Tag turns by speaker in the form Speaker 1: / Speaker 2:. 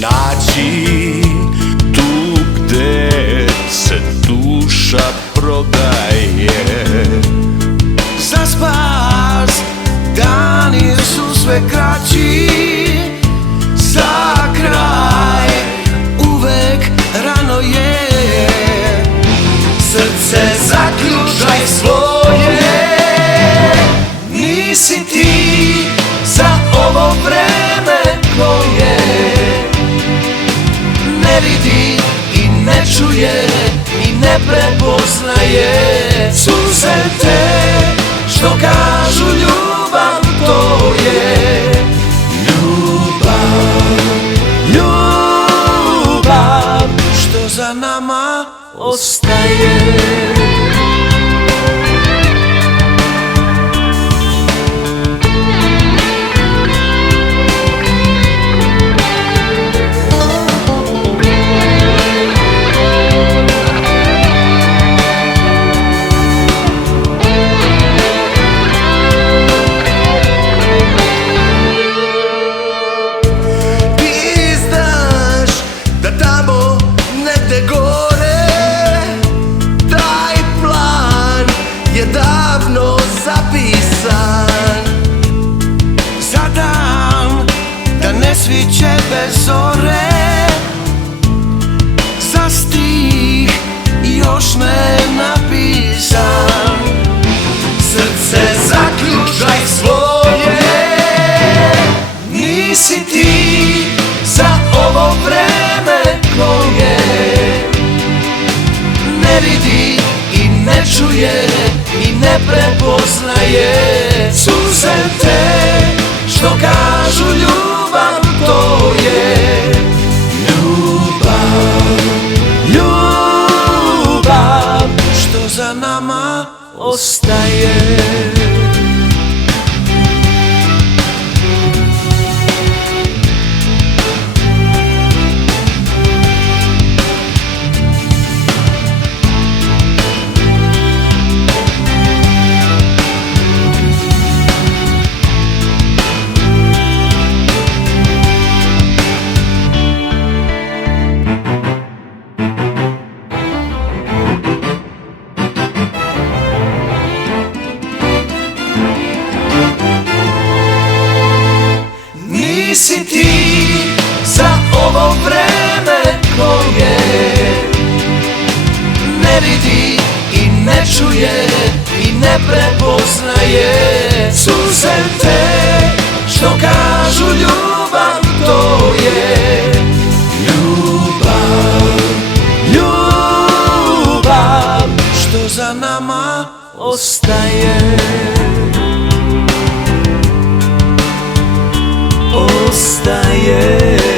Speaker 1: naći tu gde se duša prodaje. Za
Speaker 2: spas dani su sve kraći
Speaker 1: Za kraj uvek rano je. Srce zaključaj svoje Nisi ti ne prepoznaje. Suze te što kažu ljubav to je Ljubav, ljubav što za nama ostaje svice bez zora ti za ovo vreme koje Ne vidi i ne čuje i ne prepoznaje. Suze te što kažu ljubav to je Ljubav, ljubav što za nama ostaje ostaje